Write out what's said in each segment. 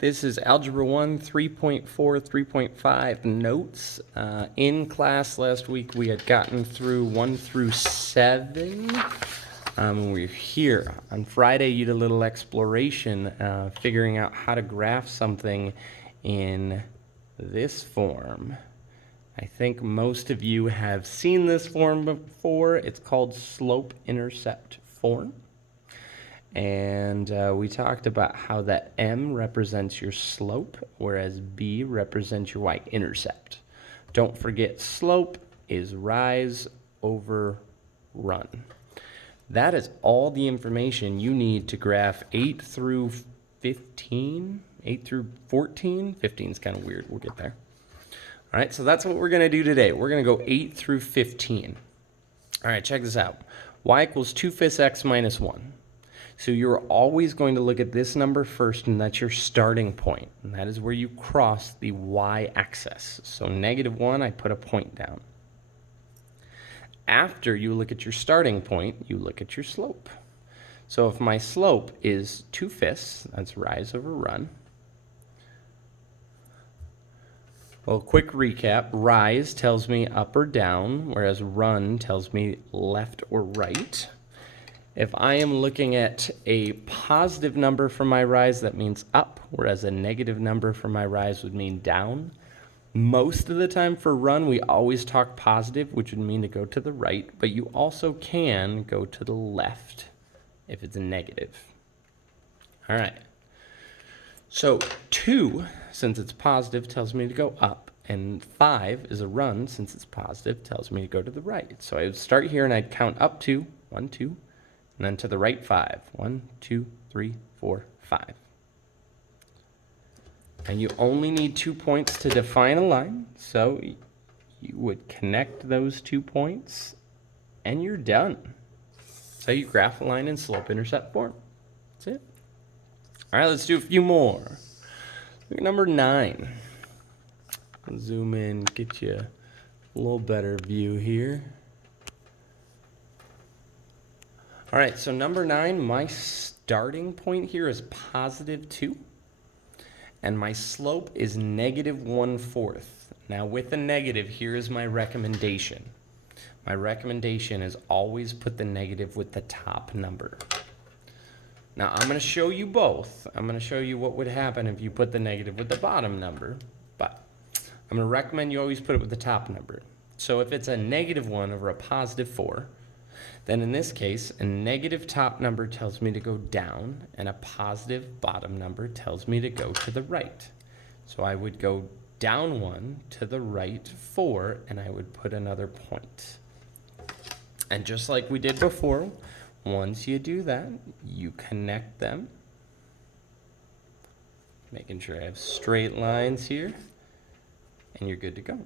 This is Algebra 1, 3.4, 3.5 notes. In class last week, we had gotten through 1 through 7. We're here. On Friday, you did a little exploration, figuring out how to graph something in this form. I think most of you have seen this form before. It's called slope-intercept form. And we talked about how that M represents your slope, whereas B represents your y-intercept. Don't forget, slope is rise over run. That is all the information you need to graph 8 through 15, 8 through 14. 15 is kind of weird. We'll get there. All right, so that's what we're going to do today. We're going to go 8 through 15. All right, check this out. Y equals 2/5 x minus 1. So you're always going to look at this number first, and that's your starting point. And that is where you cross the y-axis. So -1, I put a point down. After you look at your starting point, you look at your slope. So if my slope is 2/5, that's rise over run. Well, quick recap. Rise tells me up or down, whereas run tells me left or right. If I am looking at a positive number for my rise, that means up, whereas a negative number for my rise would mean down. Most of the time for run, we always talk positive, which would mean to go to the right, but you also can go to the left if it's a negative. All right. So 2, since it's positive, tells me to go up, and 5 is a run, since it's positive, tells me to go to the right. So I would start here and I'd count up to 1, 2, and then to the right 5. 1, 2, 3, 4, 5. And you only need 2 points to define a line. So you would connect those 2 points and you're done. So you graph a line in slope-intercept form. That's it. All right, let's do a few more. Look at number 9. I'll zoom in, get you a little better view here. All right, so number 9, my starting point here is positive 2, and my slope is -1/4. Now with the negative, here is my recommendation. My recommendation is always put the negative with the top number. Now I'm going to show you both. I'm going to show you what would happen if you put the negative with the bottom number, but I'm going to recommend you always put it with the top number. So if it's a -1 over a positive 4, then in this case, a negative top number tells me to go down, and a positive bottom number tells me to go to the right. So I would go down 1 to the right 4, and I would put another point. And just like we did before, once you do that, you connect them. Making sure I have straight lines here, and you're good to go.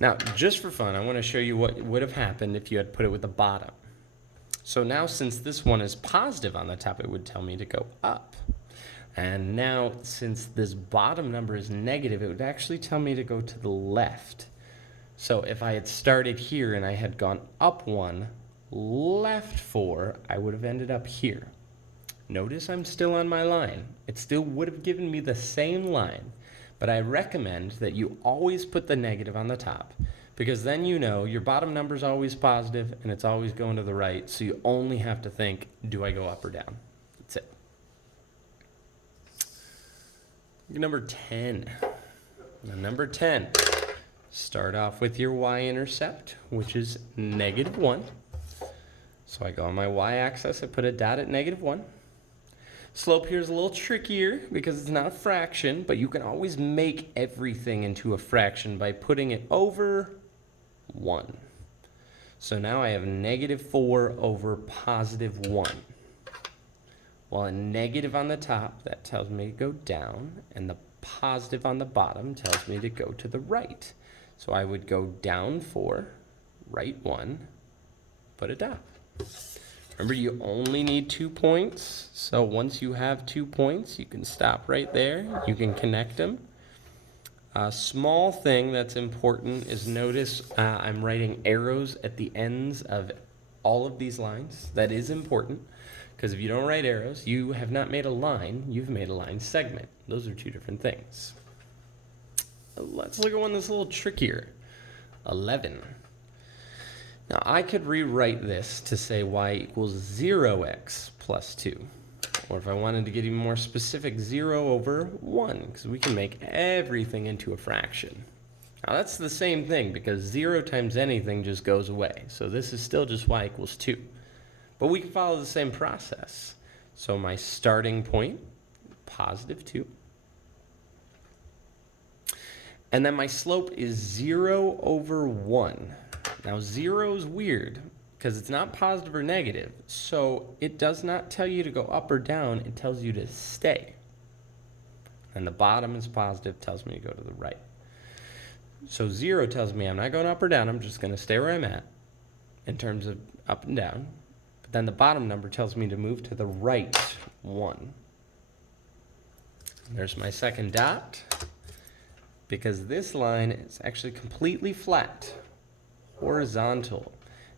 Now, just for fun, I want to show you what would have happened if you had put it with the bottom. So now, since this one is positive on the top, it would tell me to go up. And now, since this bottom number is negative, it would actually tell me to go to the left. So if I had started here and I had gone up 1, left 4, I would have ended up here. Notice I'm still on my line. It still would have given me the same line. But I recommend that you always put the negative on the top, because then you know your bottom number is always positive and it's always going to the right, so you only have to think, do I go up or down? That's it. Number 10. Now, number 10. Start off with your y-intercept, which is -1. So I go on my y-axis, I put a dot at -1. Slope here is a little trickier because it's not a fraction, but you can always make everything into a fraction by putting it over 1. So now I have -4 over +1. Well, a negative on the top, that tells me to go down, and the positive on the bottom tells me to go to the right. So I would go down 4, right 1, put a dot. Remember, you only need 2 points. So once you have 2 points, you can stop right there. You can connect them. A small thing that's important is notice I'm writing arrows at the ends of all of these lines. That is important. Because if you don't write arrows, you have not made a line, you've made a line segment. Those are two different things. Let's look at one that's a little trickier. 11. Now I could rewrite this to say y equals 0x plus 2. Or if I wanted to get even more specific, 0 over 1, because we can make everything into a fraction. Now that's the same thing, because 0 times anything just goes away. So this is still just y equals 2. But we can follow the same process. So my starting point, positive 2. And then my slope is 0 over 1. Now 0 is weird because it's not positive or negative. So it does not tell you to go up or down. It tells you to stay. And the bottom is positive, tells me to go to the right. So 0 tells me I'm not going up or down. I'm just going to stay where I'm at in terms of up and down. But then the bottom number tells me to move to the right 1. There's my second dot, because this line is actually completely flat, horizontal.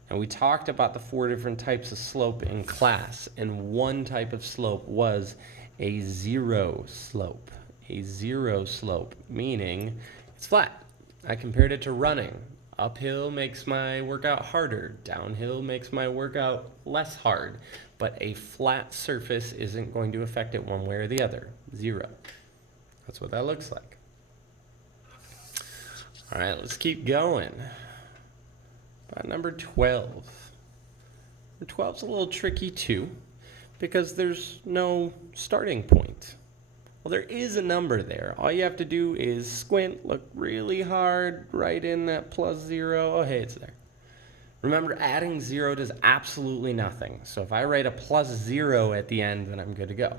And we talked about the 4 different types of slope in class, and one type of slope was a zero slope. A zero slope, meaning it's flat. I compared it to running. Uphill makes my workout harder. Downhill makes my workout less hard. But a flat surface isn't going to affect it one way or the other. 0. That's what that looks like. All right, let's keep going. About number 12. Number 12 is a little tricky too, because there's no starting point. Well, there is a number there. All you have to do is squint, look really hard, write in that plus 0. Oh, hey, it's there. Remember, adding 0 does absolutely nothing. So if I write a plus 0 at the end, then I'm good to go.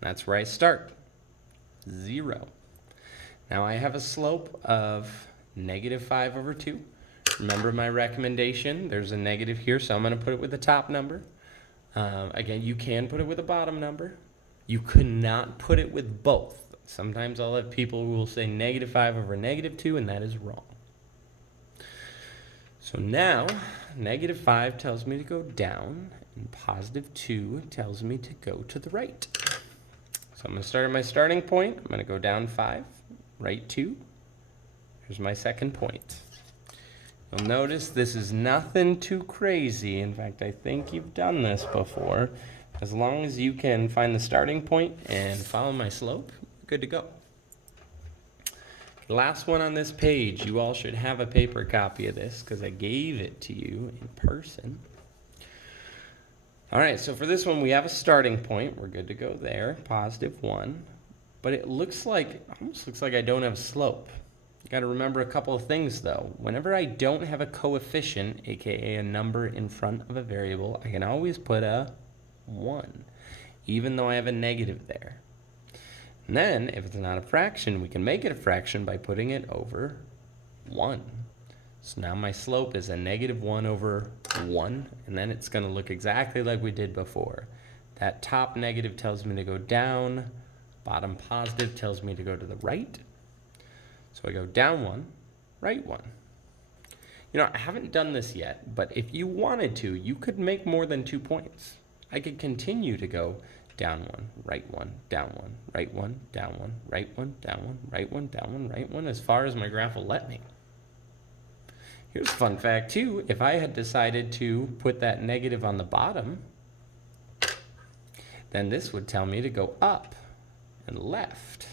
That's where I start. 0. Now I have a slope of negative 5 over 2. Remember my recommendation. There's a negative here, so I'm going to put it with the top number. Again, you can put it with a bottom number. You could not put it with both. Sometimes I'll have people who will say negative 5 over negative 2, and that is wrong. So now, negative 5 tells me to go down, and positive 2 tells me to go to the right. So I'm going to start at my starting point. I'm going to go down 5, right 2. Here's my second point. You'll notice this is nothing too crazy. In fact, I think you've done this before. As long as you can find the starting point and follow my slope, good to go. The last one on this page, you all should have a paper copy of this because I gave it to you in person. All right, so for this one, we have a starting point. We're good to go there, positive 1. But it almost looks like I don't have a slope. You got to remember a couple of things, though. Whenever I don't have a coefficient, aka a number in front of a variable, I can always put a 1, even though I have a negative there. And then, if it's not a fraction, we can make it a fraction by putting it over 1. So now my slope is a negative 1 over 1, and then it's going to look exactly like we did before. That top negative tells me to go down, bottom positive tells me to go to the right. So I go down 1, right 1. You know, I haven't done this yet, but if you wanted to, you could make more than 2 points. I could continue to go down 1, right 1, down 1, right 1, down 1, right 1, down 1, right 1, down 1, right 1, as far as my graph will let me. Here's a fun fact too. If I had decided to put that negative on the bottom, then this would tell me to go up and left.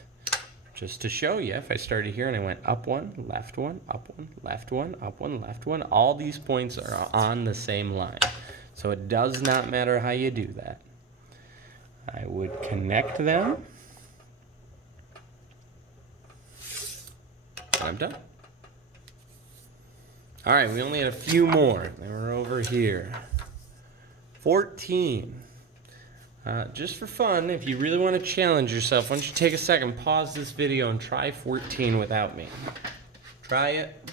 Just to show you, if I started here and I went up 1, left 1, up 1, left 1, up 1, left 1, all these points are on the same line. So it does not matter how you do that. I would connect them. And I'm done. All right, we only had a few more. They were over here. 14. Just for fun, if you really want to challenge yourself, why don't you take a second, pause this video, and try 14 without me. Try it.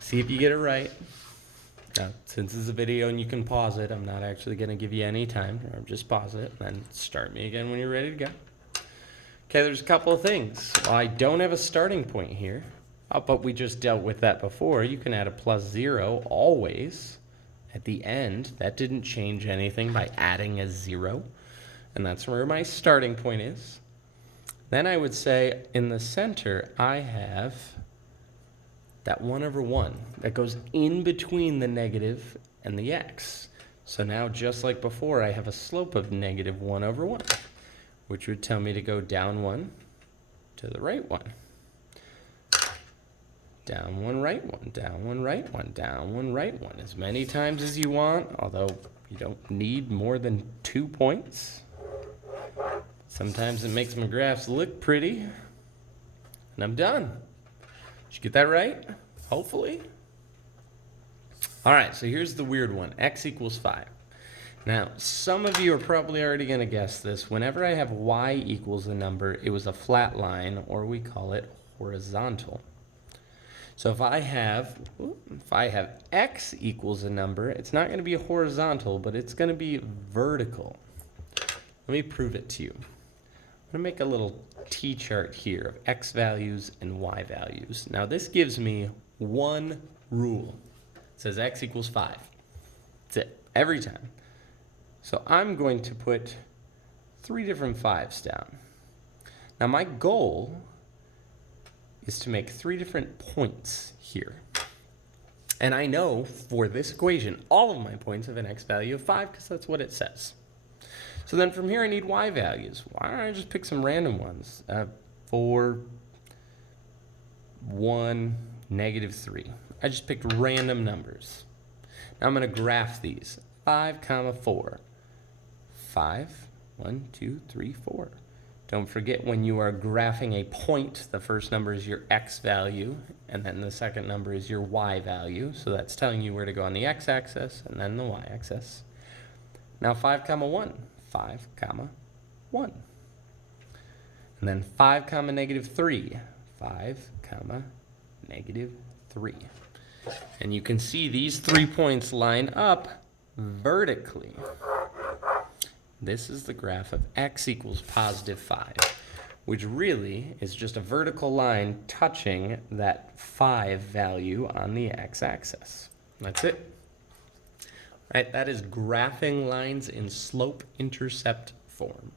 See if you get it right. Now, since it's a video and you can pause it, I'm not actually going to give you any time. Or just pause it, and then start me again when you're ready to go. Okay, there's a couple of things. Well, I don't have a starting point here, but we just dealt with that before. You can add a plus 0 always. At the end, that didn't change anything by adding a 0, and that's where my starting point is. Then I would say in the center, I have that 1/1 that goes in between the negative and the x. So now, just like before, I have a slope of negative 1/1, which would tell me to go down 1 to the right 1. Down 1, right 1, down 1, right 1, down 1, right 1, as many times as you want, although you don't need more than 2 points. Sometimes it makes my graphs look pretty, and I'm done. Did you get that right? Hopefully. All right, so here's the weird one, x equals 5. Now, some of you are probably already going to guess this. Whenever I have y equals a number, it was a flat line, or we call it horizontal. So if I have x equals a number, it's not going to be horizontal, but it's going to be vertical. Let me prove it to you. I'm going to make a little t-chart here of x values and y values. Now this gives me one rule. It says x equals 5. That's it, every time. So I'm going to put 3 different 5s down. Now my goal is to make 3 different points here. And I know for this equation, all of my points have an x value of 5 because that's what it says. So then from here I need y values. Why don't I just pick some random ones? 4, 1, negative 3. I just picked random numbers. Now I'm going to graph these. 5, 4. 5, 1, 2, 3, 4. Don't forget, when you are graphing a point, the first number is your x value, and then the second number is your y value. So that's telling you where to go on the x-axis and then the y-axis. Now 5, 1. 5, 1. And then 5, negative 3. 5, negative 3. And you can see these 3 points line up vertically. This is the graph of x equals positive 5, which really is just a vertical line touching that 5 value on the x-axis. That's it. All right, that is graphing lines in slope-intercept form.